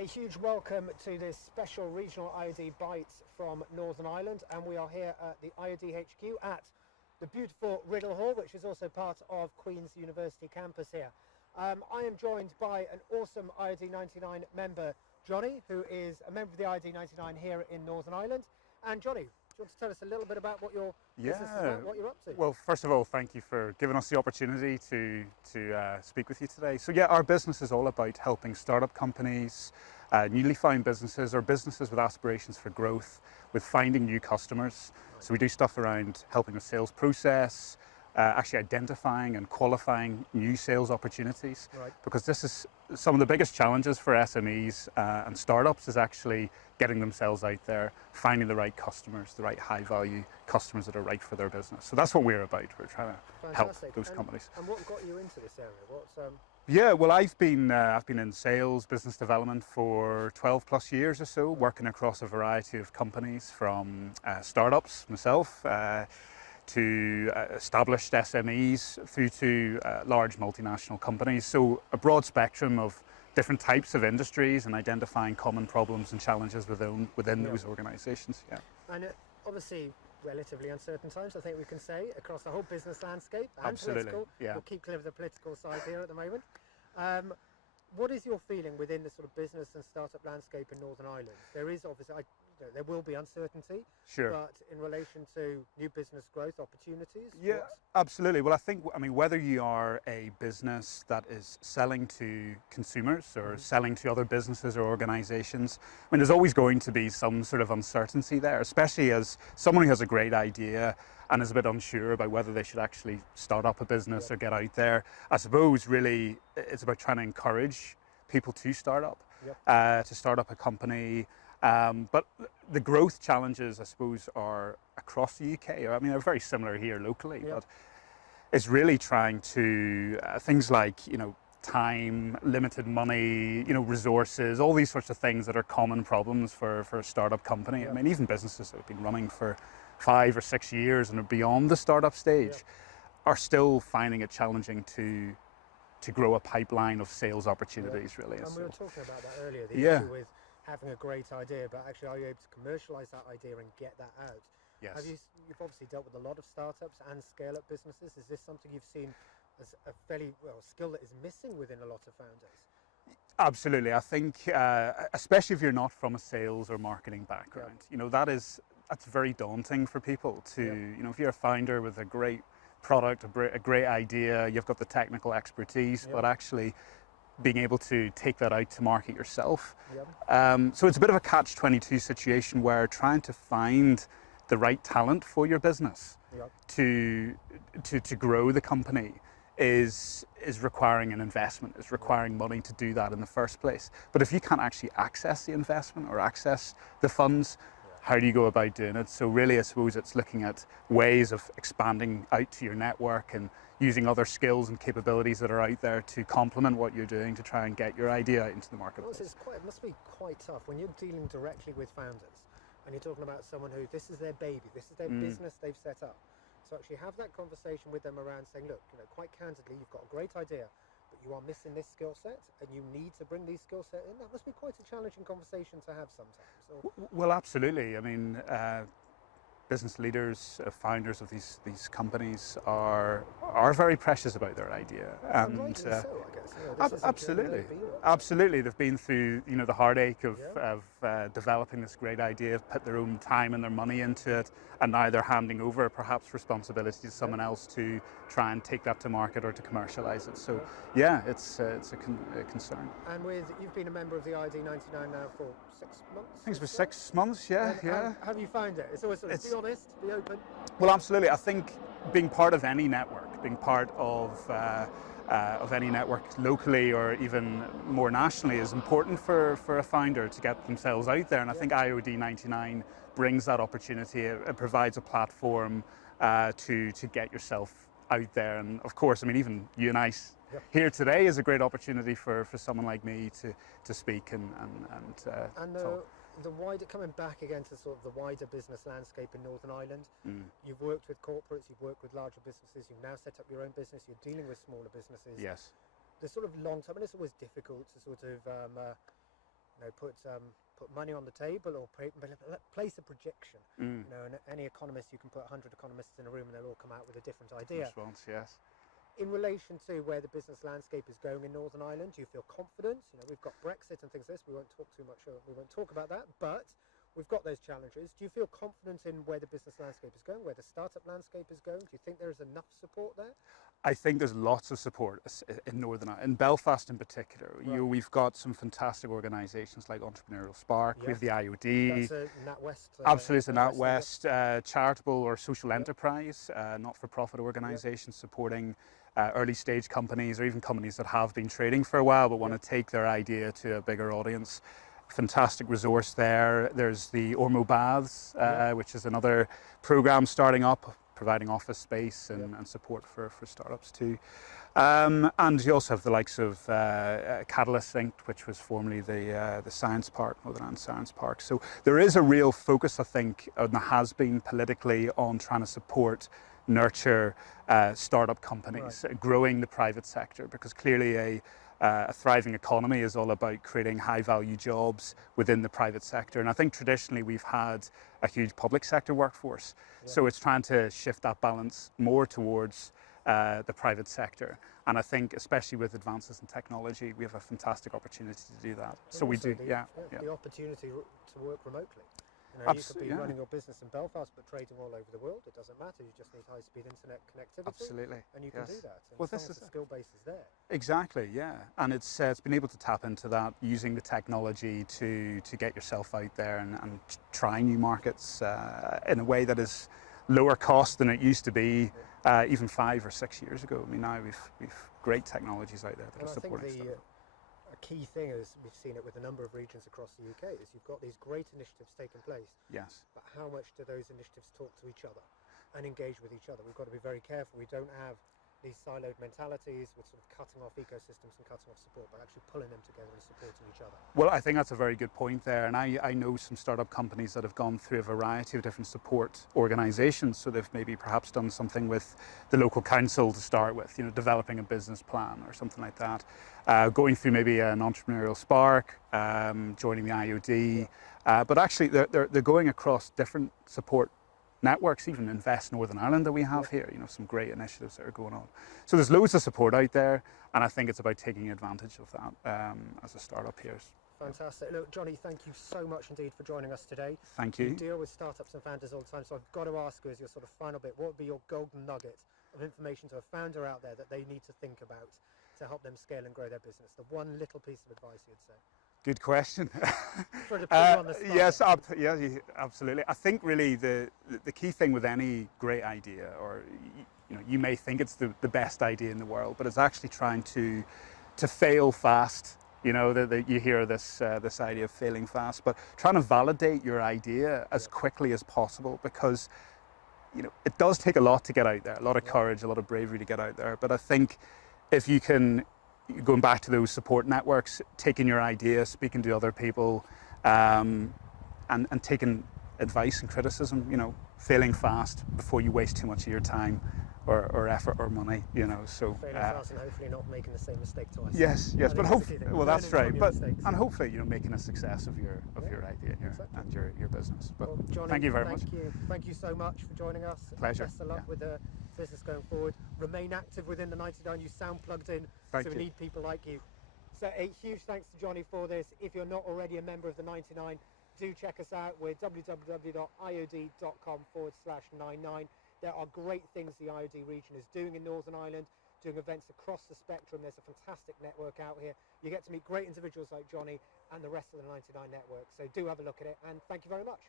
A huge welcome to this special regional IoD Bites from Northern Ireland, and we are here at the IoD HQ at the beautiful Riddel Hall, which is also part of Queen's University campus here. I am joined by an awesome IoD99 member, Jonny, who is a member of the IoD99 here in Northern Ireland. And Jonny, do you want to tell us a little bit about what your business is about, what you're up to? Well, first of all, thank you for giving us the opportunity to speak with you today. So yeah, our business is all about helping startup companies, newly found businesses or businesses with aspirations for growth, with finding new customers. So we do stuff around helping the sales process, actually identifying and qualifying new sales opportunities, because this is some of the biggest challenges for SMEs and startups is actually getting themselves out there, finding the right customers, the right high value customers that are right for their business. So that's what we're about. We're trying to help those companies. And what got you into this area? Yeah, well, I've been in sales, business development for 12 plus years or so, working across a variety of companies, from startups myself, to established SMEs through to large multinational companies. So a broad spectrum of different types of industries and identifying common problems and challenges within those organisations. Yeah. And obviously relatively uncertain times, I think we can say, across the whole business landscape and Absolutely. political. Yeah. We'll keep clear of the political side here at the moment. What is your feeling within the sort of business and startup landscape in Northern Ireland? There is obviously, there will be uncertainty, sure, but in relation to new business growth opportunities? Yeah, absolutely. Well, I mean, whether you are a business that is selling to consumers or selling to other businesses or organisations, I mean, there's always going to be some sort of uncertainty there, especially as someone who has a great idea and is a bit unsure about whether they should actually start up a business or get out there. I suppose really it's about trying to encourage people to start up, to start up a company. But the growth challenges, I suppose, are across the UK. I mean, they're very similar here locally, but it's really trying to, things like, time, limited money, resources, all these sorts of things that are common problems for a startup company. I mean, even businesses that have been running for 5 or 6 years and are beyond the startup stage are still finding it challenging to grow a pipeline of sales opportunities, really. And we were talking about that earlier, the issue with having a great idea, but actually are you able to commercialise that idea and get that out? Yes. You've obviously dealt with a lot of startups and scale-up businesses. Is this something you've seen as a fairly skill that is missing within a lot of founders? Absolutely. I think, especially if you're not from a sales or marketing background, that's very daunting for people to, if you're a founder with a great product, a great idea, you've got the technical expertise, but actually being able to take that out to market yourself. So it's a bit of a catch-22 situation where trying to find the right talent for your business to grow the company is requiring an investment, is requiring money to do that in the first place. But if you can't actually access the investment or access the funds, how do you go about doing it? So really, I suppose it's looking at ways of expanding out to your network and using other skills and capabilities that are out there to complement what you're doing to try and get your idea out into the marketplace. Well, it must be quite tough when you're dealing directly with founders and you're talking about someone who, this is their baby, this is their business they've set up. So actually have that conversation with them around saying, look, quite candidly, you've got a great idea, but you are missing this skill set and you need to bring these skill set in. That must be quite a challenging conversation to have sometimes. Well, absolutely. I mean, business leaders, founders of these companies are very precious about their idea, and so, I guess. Absolutely, they've been through the heartache of developing this great idea, put their own time and their money into it, and now they're handing over perhaps responsibility to someone else to try and take that to market or to commercialise it. So yeah, it's a concern. And you've been a member of the IoD99 now for 6 months? I think it was 6 months. Yeah. How have you found it? It's always sort of be honest, be open. Well, absolutely. I think being part of any network, being part of any network locally or even more nationally is important for a founder to get themselves out there. And I think IoD99 brings that opportunity. It provides a platform to get yourself out there. And of course, I mean, even you and I here today is a great opportunity for someone like me to speak and talk. The wider, coming back again to sort of the wider business landscape in Northern Ireland, you've worked with corporates, you've worked with larger businesses, you've now set up your own business, you're dealing with smaller businesses. Yes. The sort of long term, and it's always difficult to sort of put money on the table or place a projection. You know, and any economist, you can put 100 economists in a room and they'll all come out with a different idea. Response, yes. In relation to where the business landscape is going in Northern Ireland, do you feel confident? You know, we've got Brexit and things like this. We won't talk too much. We won't talk about that, but we've got those challenges. Do you feel confident in where the business landscape is going, where the startup landscape is going? Do you think there is enough support there? I think there's lots of support in Northern Ireland, in Belfast in particular. Right. We've got some fantastic organisations like Entrepreneurial Spark. Yep. We have the IoD. That's a Natwest. Absolutely, it's a Natwest charitable or social enterprise, not-for-profit organisation supporting early stage companies or even companies that have been trading for a while but want to take their idea to a bigger audience. Fantastic resource there. There's the Ormo Baths, which is another programme starting up, providing office space and support for startups too. And you also have the likes of Catalyst Inc., which was formerly the Science Park, Northern Ireland Science Park. So there is a real focus, I think, and there has been politically on trying to support, nurture startup companies, growing the private sector, because clearly a thriving economy is all about creating high-value jobs within the private sector. And I think traditionally we've had a huge public sector workforce. So it's trying to shift that balance more towards the private sector. And I think, especially with advances in technology, we have a fantastic opportunity to do that. So we do, the opportunity to work remotely. You know, you could be running your business in Belfast, but trading all over the world. It doesn't matter. You just need high-speed internet connectivity. Absolutely. And you can do that. And well, this is the skill base is there. Exactly, yeah. And it's been able to tap into that, using the technology to get yourself out there and try new markets in a way that is lower cost than it used to be even 5 or 6 years ago. I mean, now we've great technologies out there that are supporting stuff. A key thing is, we've seen it with a number of regions across the UK, is you've got these great initiatives taking place. Yes. But how much do those initiatives talk to each other and engage with each other? We've got to be very careful. We don't have these siloed mentalities with sort of cutting off ecosystems and cutting off support, but actually pulling them together and supporting each other. Well, I think that's a very good point there. And I know some startup companies that have gone through a variety of different support organisations. So they've maybe perhaps done something with the local council to start with, you know, developing a business plan or something like that. Going through maybe an Entrepreneurial Spark, joining the IoD. But actually they're going across different support networks, even Invest Northern Ireland that we have here, you know, some great initiatives that are going on. So there's loads of support out there, and I think it's about taking advantage of that as a startup here. Fantastic. Look, Jonny, thank you so much indeed for joining us today. Thank you. You deal with startups and founders all the time, so I've got to ask you as your sort of final bit, what would be your golden nugget of information to a founder out there that they need to think about to help them scale and grow their business? The one little piece of advice you'd say. Good question. Yes, absolutely. I think really the key thing with any great idea, or you know, you may think it's the best idea in the world, but it's actually trying to fail fast. You know, that you hear this idea of failing fast, but trying to validate your idea as quickly as possible, because you know it does take a lot to get out there, a lot of courage, a lot of bravery to get out there. But I think if you can, going back to those support networks, taking your idea, speaking to other people, and taking advice and criticism, you know, failing fast before you waste too much of your time or effort or money, you know. So failing fast and hopefully not making the same mistake twice. Yes, but hopefully, well, that's right. But mistakes. Hopefully, you know, making a success of your idea and your business. But well, Jonny, thank you very much. Thank you so much for joining us. Pleasure. Best of luck with the business going forward. Remain active within the 99. You sound plugged in. Thank you. We need people like you. So a huge thanks to Jonny for this. If you're not already a member of the 99, do check us out. We're www.iod.com/99. There are great things the IoD region is doing in Northern Ireland, doing events across the spectrum. There's a fantastic network out here. You get to meet great individuals like Jonny and the rest of the 99 network. So do have a look at it, and thank you very much.